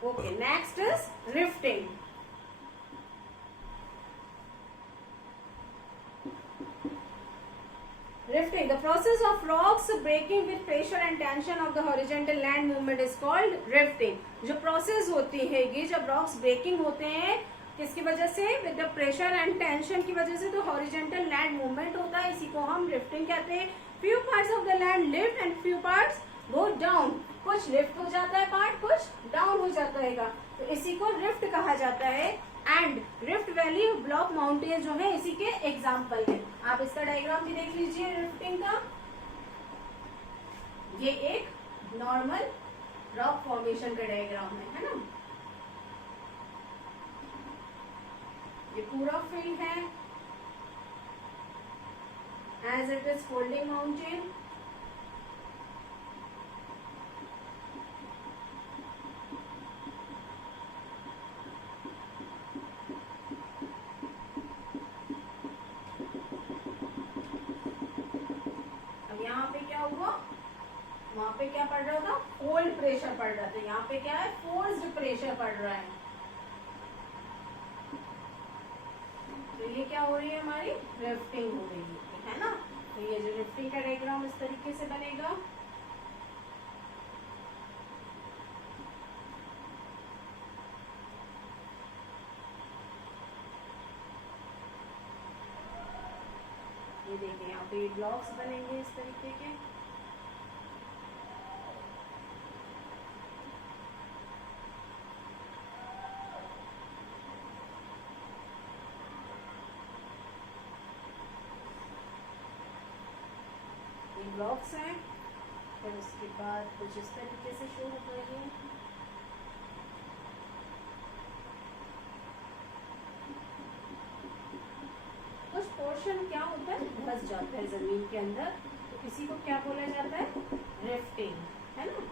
Okay, next is rifting. Rifting, the process of rocks breaking with pressure and tension of the horizontal land movement is called rifting. जो process होती है ये जब rocks breaking होते हैं किसकी वजह से, with the pressure and tension की वजह से, तो हॉरिजॉन्टल लैंड मूवमेंट होता है, इसी को हम लिफ्टिंग कहते हैं. Few parts of the land lift and few parts go down. कुछ लिफ्ट हो जाता है पार्ट, कुछ डाउन हो जाता है, तो इसी को रिफ्ट कहा जाता है. And rift valley block mountain जो है इसी के एग्जाम्पल है. आप इसका डायग्राम भी देख लीजिए रिफ्टिंग का. ये एक नॉर्मल रॉक फॉर्मेशन का डायग्राम है ना. ये पूरा फील्ड है as it is folding mountain. अब यहाँ पे क्या हुआ, वहां पे क्या पड़ रहा था, फोल्ड प्रेशर पड़ रहा था. यहाँ पे क्या है, फोर्स्ड प्रेशर पड़ रहा है. तो ये क्या हो रही है, हमारी रिफ्टिंग हो रही है ना. तो ये जो रिफ्टिंग का डायग्राम इस तरीके से बनेगा. ये देखिए यहाँ पे ब्लॉक्स बनेंगे इस तरीके के. ब्लॉक्स हैं, फिर उसके बाद कुछ इस तरीके से शो हो जाएंगे. कुछ पोर्शन क्या होता है, धंस जाता है जमीन के अंदर, तो इसी को क्या बोला जाता है, रिफ्टिंग, है ना.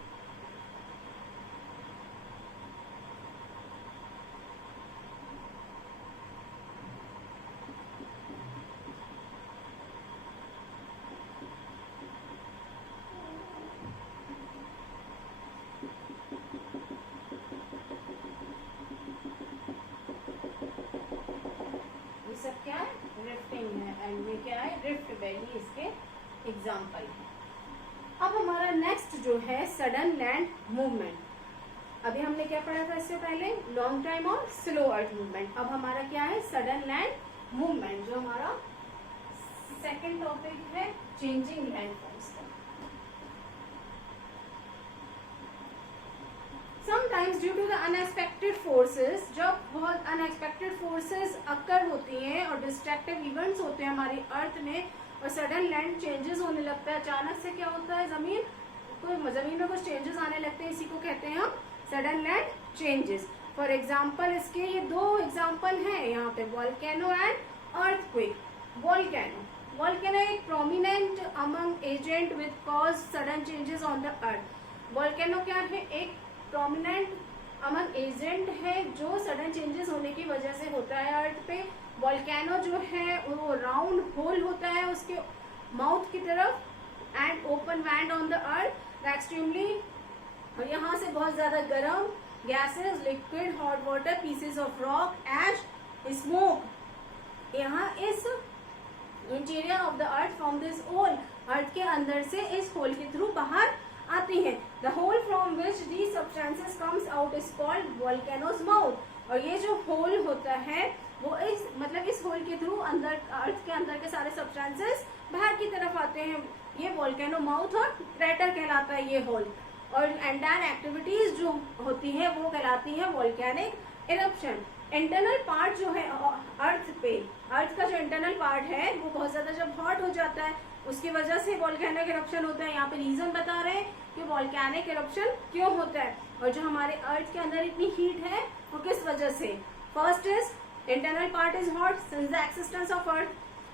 सब क्या है, रिफ्टिंग है. एंड ये क्या है, रिफ्ट वैली इसके एग्जाम्पल है. अब हमारा नेक्स्ट जो है सडन लैंड मूवमेंट. अभी हमने क्या पढ़ा था इससे पहले, लॉन्ग टाइम और स्लो अर्थ मूवमेंट. अब हमारा क्या है, सडन लैंड मूवमेंट, जो हमारा सेकंड टॉपिक है, चेंजिंग लैंड फॉर्म्स का. Sometimes due to the unexpected forces, जब बहुत अनएक्सपेक्टेड फोर्सेस अकर होती हैं और डिस्ट्रक्टिव इवेंट्स होते हैं हमारी अर्थ में, और सडन लैंड चेंजेस होने लगता है, अचानक से क्या होता है, जमीन में कुछ चेंजेस आने लगते हैं, इसी को कहते हैं हम sudden land changes. For example इसके ये दो एग्जाम्पल हैं यहाँ पे, वोल्केनो एंड अर्थक्वेक. वोल्केनो एक prominent among agent with cause sudden changes on the earth. Volcano क्या है, एक प्रोमिनेंट अमंग एजेंट है जो सडन चेंजेस होने की वजह से होता है अर्थ पे. वोल्केनो जो है वो राउंड होल होता है उसके माउथ की तरफ, and open vent on the earth extremely. और यहाँ से बहुत ज्यादा गर्म gases, liquid, hot water, pieces of rock, ash, smoke यहाँ इस interior of the earth from this hole, earth के अंदर से इस होल के थ्रू बाहर आती हैं. The hole from which the substances comes out is called volcano's mouth. और ये जो होल होता है वो इस होल के थ्रू अंदर, अर्थ के अंदर के सारे सब्सटेंसेस बाहर की तरफ आते हैं. ये वोल्केनो माउथ और क्रेटर कहलाता है ये होल. और एंटायर एक्टिविटीज जो होती है वो कहलाती है वोल्केनिक इरप्शन. इंटरनल पार्ट जो है अर्थ पे, अर्थ का जो इंटरनल पार्ट है वो बहुत ज्यादा जब हॉट हो जाता है उसकी वजह से वोल्केनिक इरप्शन होता है. यहाँ पे रीजन बता रहे हैं कि वोल्केनिक इरप्शन क्यों होता है, और जो हमारे अर्थ के अंदर इतनी हीट है वो किस वजह से. First is internal part is hot since the existence of earth.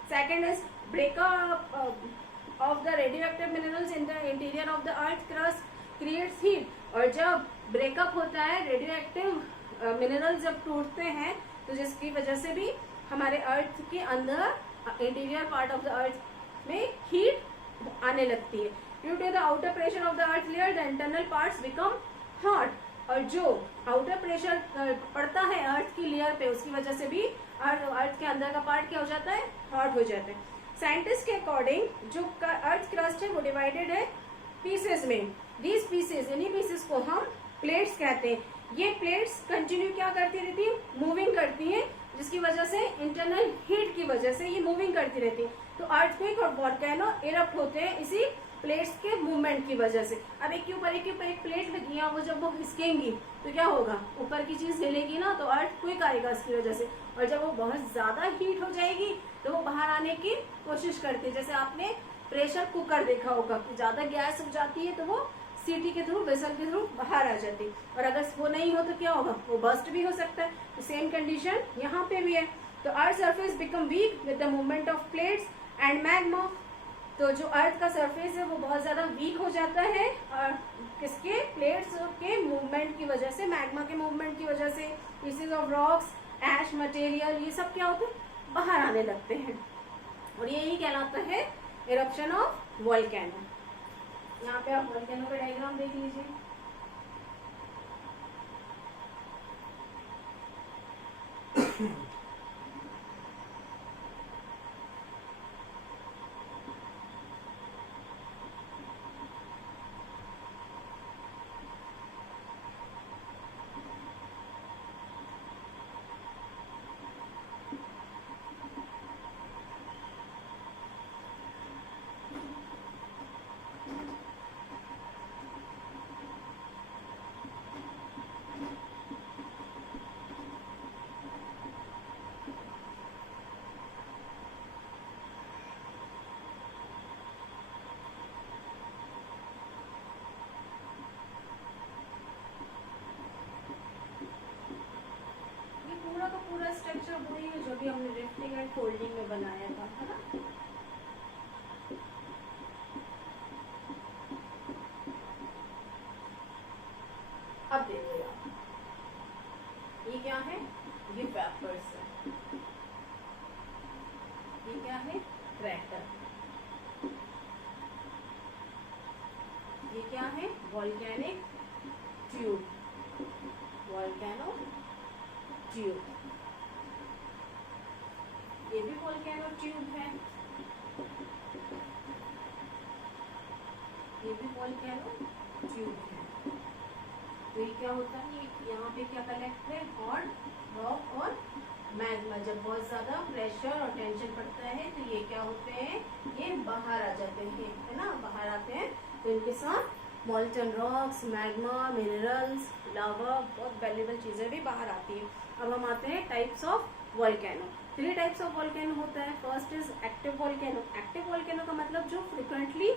Second is breakup of the radioactive minerals in the interior of the earth crust creates heat. और जब ब्रेकअप होता है, रेडियोएक्टिव मिनरल्स जब टूटते हैं, तो जिसकी वजह से भी हमारे अर्थ के अंदर, interior part of the earth में हीट आने लगती है. Due to the outer pressure of the earth layer the internal parts become hot. और जो आउटर प्रेशर पड़ता है अर्थ की लेयर पे, उसकी वजह से भी अर्थ के अंदर का पार्ट क्या हो जाता है, हॉट हो जाता है। साइंटिस्ट के अकॉर्डिंग जो अर्थ क्रस्ट है वो डिवाइडेड है पीसेस में। दीज पीसेस, इन्हीं पीसेस को हम प्लेट्स कहते हैं। ये प्लेट्स कंटिन्यू क्या करती रहती है, मूविंग करती हैं, जिसकी वजह से इंटरनल हीट की वजह से ये मूविंग करती रहती है। तो अर्थक्वेक और वोल्केनो इरप्ट होते हैं इसी प्लेट्स के मूवमेंट की वजह से। अब एक के ऊपर एक प्लेट लगी है, वो जब वो खिसकेंगी तो क्या होगा, ऊपर की चीज हिलेगी ना, तो अर्थक्वेक आएगा इसकी वजह से। और जब वो बहुत ज्यादा हीट हो जाएगी तो वो बाहर आने की कोशिश करती है। जैसे आपने प्रेशर कुकर देखा होगा कि ज्यादा गैस हो जाती है तो वो सीटी के थ्रू, वेसल के थ्रू बाहर आ जाती है, और अगर वो नहीं हो तो क्या होगा, वो बस्ट भी हो सकता है। तो सेम कंडीशन यहाँ पे भी है। तो earth surface become weak with the movement of plates and magma. तो जो अर्थ का सरफेस है वो बहुत ज्यादा वीक हो जाता है और किसके, प्लेट्स के मूवमेंट की वजह से, मैग्मा के मूवमेंट की वजह से pieces of rocks, ash material, ये सब क्या होते हैं, बाहर आने लगते हैं। और यही कहलाता है इरप्शन ऑफ वोल्केनो। यहाँ पे आप वोल्केनो का डायग्राम देख लीजिए। पूरा स्ट्रक्चर वही है जो भी हमने रिफ्टिंग एंड फोल्डिंग में बनाया था, है ना। अब देखिए आप, ये क्या है, ये वेपर्स है, ये क्या है, क्रैकर, ये क्या है, वोल्केनिक ट्यूब, वोल्केनो ट्यूब, ये भी वोल्केनो ट्यूब है, ये भी वोल्केनो ट्यूब है। तो ये क्या होता है, यहाँ पे क्या कलेक्ट है, हॉट रॉक और मैग्मा। जब बहुत ज्यादा प्रेशर और टेंशन पड़ता है तो ये क्या होते हैं, ये बाहर आ जाते हैं, है ना, बाहर आते हैं। तो इनके साथ मॉल्टन रॉक्स, मैग्मा, मिनरल्स, लावा, बहुत वैल्यूएबल चीजें भी बाहर आती है। अब हम आते हैं types of volcano. 3 types of volcano होता है। First is active volcano. Active volcano का मतलब जो फ्रिक्वेंटली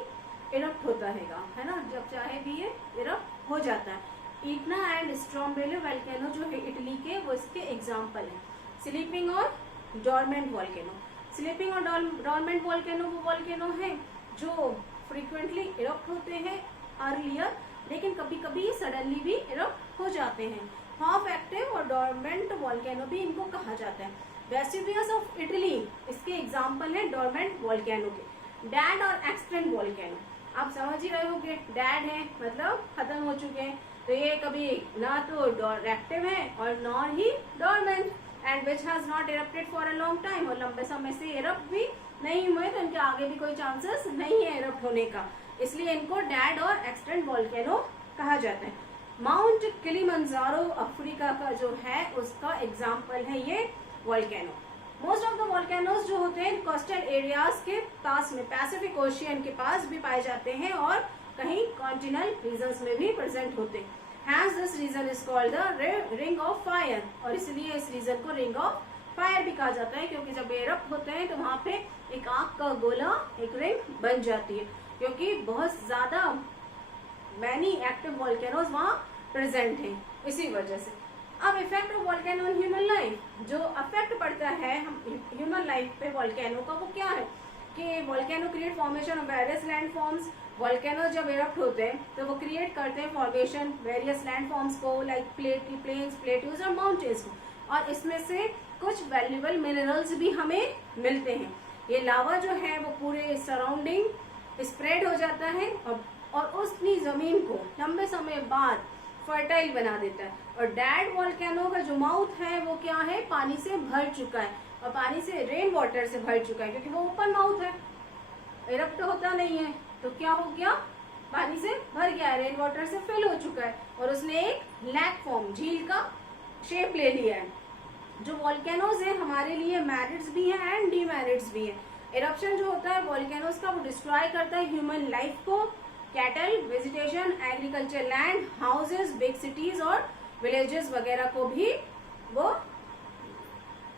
इरप्ट होता है ना, जब चाहे भी ये इरप्ट हो जाता है। इटना एंड स्ट्रोम्बोली वोल्केनो जो है इटली के, वो इसके एग्जाम्पल है। स्लीपिंग और डॉर्मेंट वोल्केनो। स्लीपिंग और डॉर्मेंट वोल्केनो वो वोल्केनो है जो फ्रिक्वेंटली इरप्ट होते हैं अर्लियर, लेकिन कभी कभी सडनली भी इरप्ट हो जाते हैं। हाफ एक्टिव और डॉर्मेंट वोल्केनो भी इनको कहा जाता है। वेसुवियस ऑफ इटली इसके एग्जाम्पल है डॉर्मेंट वोल्केनो के। डैड और एक्सटेंट वोल्केनो, आप समझ ही रहे होंगे, डैड है मतलब खत्म हो चुके हैं, तो ये कभी ना तो एक्टिव है और nor he dormant, and which has not erupted for a long time, और लंबे समय से इरप्ट भी नहीं हुए, तो इनके आगे भी कोई चांसेस नहीं है इरप्ट होने का, इसलिए इनको डैड और एक्सटेंट वोल्केनो कहा जाता है। माउंट किलिमंजारो अफ्रीका का जो है उसका एग्जाम्पल है ये volcano. Most of the volcanoes जो होते हैं कोस्टल एरियाज के पास में, पैसिफिक ओशियन के पास भी पाए जाते हैं और कहीं कॉन्टिनेंटल रीजन्स में भी प्रेजेंट होते हैं। Hence this region is called the ring of fire, और इसलिए इस रीजन को रिंग ऑफ फायर भी कहा जाता है, क्योंकि जब इरप्ट होते हैं तो वहाँ पे एक आग का गोला, एक रिंग बन जाती है, क्योंकि बहुत ज्यादा मैनी एक्टिव वोल्केनोज वहाँ प्रेजेंट हैं इसी वजह से। अब effect of volcano on human life, जो इफेक्ट पड़ता है ह्यूमन लाइफ पे वोल्केनो का, वो क्या है कि volcano create formation of various land forms. Volcano जब इरप्ट होते हैं तो वो क्रिएट करते हैं फॉर्मेशन वेरियस लैंड फॉर्म्स को, लाइक प्लेन्स, प्लेट्यूज और माउंटेन्स को, और इसमें से कुछ वैल्यूएबल मिनरल्स भी हमें मिलते हैं। ये लावा जो है वो पूरे सराउंडिंग स्प्रेड हो जाता है और उसकी जमीन को लंबे समय बाद फर्टाइल बना देता है। और डेड वॉल्केनो का जो माउथ है वो क्या है, पानी से भर चुका है, और पानी से रेन वाटर से भर चुका है, क्योंकि वो ओपन माउथ है, इरप्ट होता नहीं है, तो क्या हो गया, पानी से भर गया है, रेन वाटर से फिल हो चुका है, और उसने एक लेक फॉर्म, झील का शेप ले लिया है। जो वॉल्केनोज है हमारे लिए मेरिट्स भी हैं एंड डीमेरिट्स भी हैं। इरप्शन जो होता है वॉल्केनोज का, वो डिस्ट्रॉय करता है ह्यूमन लाइफ को, cattle, vegetation, agriculture land, houses, big cities और विलेजेस वगैरह को भी वो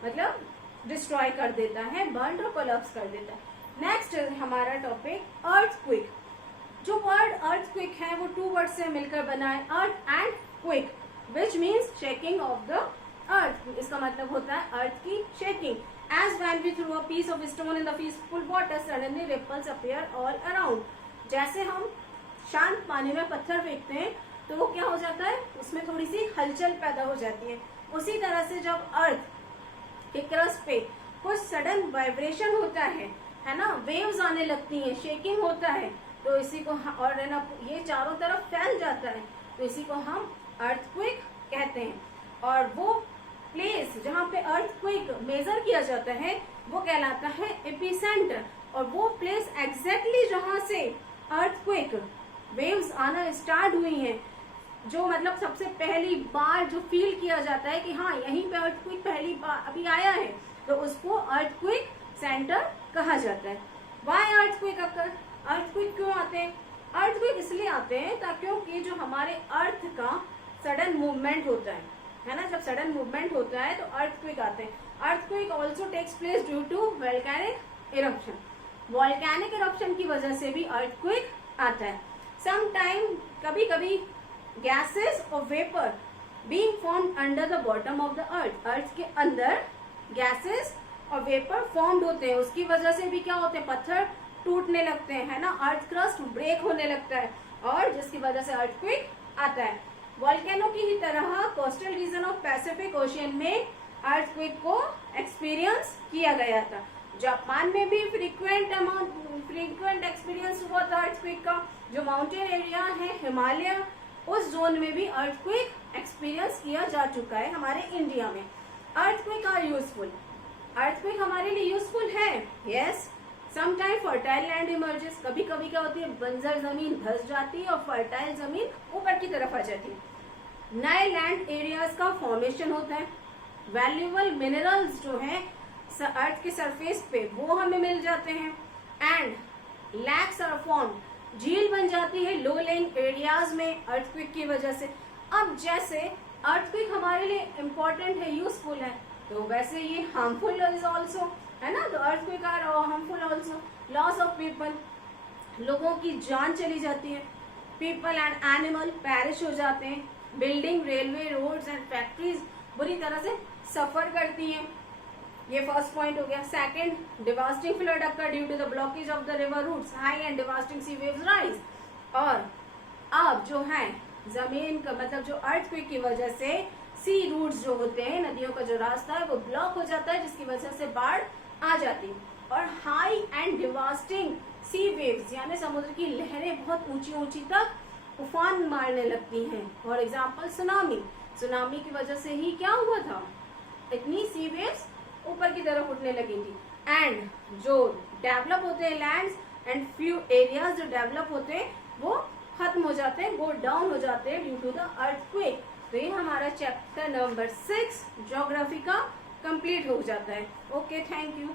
मतलब डिस्ट्रॉय कर देता है, बर्न और कोलैप्स कर देता है। नेक्स्ट हमारा टॉपिक अर्थक्वेक। जो वर्ड अर्थक्वेक है वो 2 वर्ड से मिलकर बना है, earth and quick, which means shaking of the earth. इसका मतलब होता है अर्थ की shaking. As when we throw a piece of stone in the peaceful water suddenly ripples appear all around. जैसे हम शांत पानी में पत्थर फेंकते हैं तो वो क्या हो जाता है, उसमें थोड़ी सी हलचल पैदा हो जाती है। उसी तरह से जब अर्थ के क्रस्ट पे कुछ सडन वाइब्रेशन होता है ना, वेव्स आने लगती हैं, शेकिंग होता है, तो इसी को और है ना ये चारों तरफ फैल जाता है, तो इसी को हम अर्थक्वेक कहते हैं। और वो प्लेस जहाँ पे अर्थक्वेक मेजर किया जाता है वो कहलाता है एपिसेंटर। और वो प्लेस एग्जैक्टली जहाँ से अर्थक्वेक वेव्स आना स्टार्ट हुई हैं, जो मतलब सबसे पहली बार जो फील किया जाता है कि हाँ यहीं पे अर्थक्वेक पहली बार अभी आया है, तो उसको अर्थक्वेक सेंटर कहा जाता है। व्हाई अर्थक्वेक अकर, अर्थक्वेक क्यों आते हैं? अर्थक्वेक इसलिए आते हैं क्योंकि जो हमारे अर्थ का सडन मूवमेंट होता है ना, जब सडन मूवमेंट होता है तो अर्थक्वेक आते हैं। Earthquake also takes place due to volcanic eruption. Volcanic eruption की वजह से भी अर्थक्वेक आता है। सम टाइम कभी कभी गैसेस और vapour being formed under the bottom of the earth, earth के अंदर गैसेस और वेपर फॉर्म्ड होते हैं, उसकी वजह से भी क्या होते हैं, पत्थर टूटने लगते हैं, है ना, अर्थ क्रस्ट ब्रेक होने लगता है, और जिसकी वजह से अर्थक्वेक आता है। वॉल्केनो की ही तरह coastal region of Pacific ocean में अर्थक्वेक को एक्सपीरियंस किया गया था। जापान में भी फ्रीक्वेंट एक्सपीरियंस हुआ था अर्थक्वेक का। जो माउंटेन एरिया है हिमालय, उस जोन में भी अर्थक्वेक एक्सपीरियंस किया जा चुका है हमारे इंडिया में। अर्थक्वेक आर यूजफुल, अर्थक्वेक हमारे लिए यूजफुल है, yes. Sometime fertile land emerges, कभी कभी क्या होती है, बंजर जमीन धंस जाती है और फर्टाइल जमीन ऊपर की तरफ आ जाती है। नए लैंड एरियाज का फॉर्मेशन होता है। वैल्यूएबल मिनरल्स जो हैं अर्थ के सरफेस पे वो हमें मिल जाते हैं। एंड लैक्स आर फॉर्म, झील बन जाती है लो लेइंग एरियाज में अर्थक्वेक की वजह से। अब जैसे अर्थक्वेक हमारे लिए इम्पोर्टेंट है, यूजफुल है, तो वैसे ये हार्मफुल इज ऑल्सो, है ना। तो earthquake are harmful also. Loss of people, लोगों की जान चली जाती है। पीपल एंड एनिमल पेरिश हो जाते हैं। Building, railway, roads and factories बुरी तरह से सफर करती हैं। ये फर्स्ट पॉइंट हो गया। Second, devastating flood occur due to the blockage of the river routes, high and devastating sea waves rise. और अब जो है जमीन का मतलब जो अर्थक्वेक की वजह से सी रूट्स जो होते हैं, नदियों का जो रास्ता है वो ब्लॉक हो जाता है, जिसकी वजह से बाढ़ आ जाती है। और high and devastating sea waves यानी समुद्र की लहरें बहुत ऊंची ऊंची तक उफान मारने लगती हैं। फॉर एग्जाम्पल सुनामी, सुनामी की वजह से ही क्या हुआ था, इतनी सी वेव्स ऊपर की तरफ उठने लगी थी। एंड जो डेवलप होते हैं लैंड्स एंड फ्यू एरियाज जो डेवलप होते हैं वो खत्म हो जाते हैं, गो डाउन हो जाते हैं ड्यू टू द अर्थक्वेक। तो ये हमारा चैप्टर नंबर 6 ज्योग्राफी का कंप्लीट हो जाता है। Okay, thank you.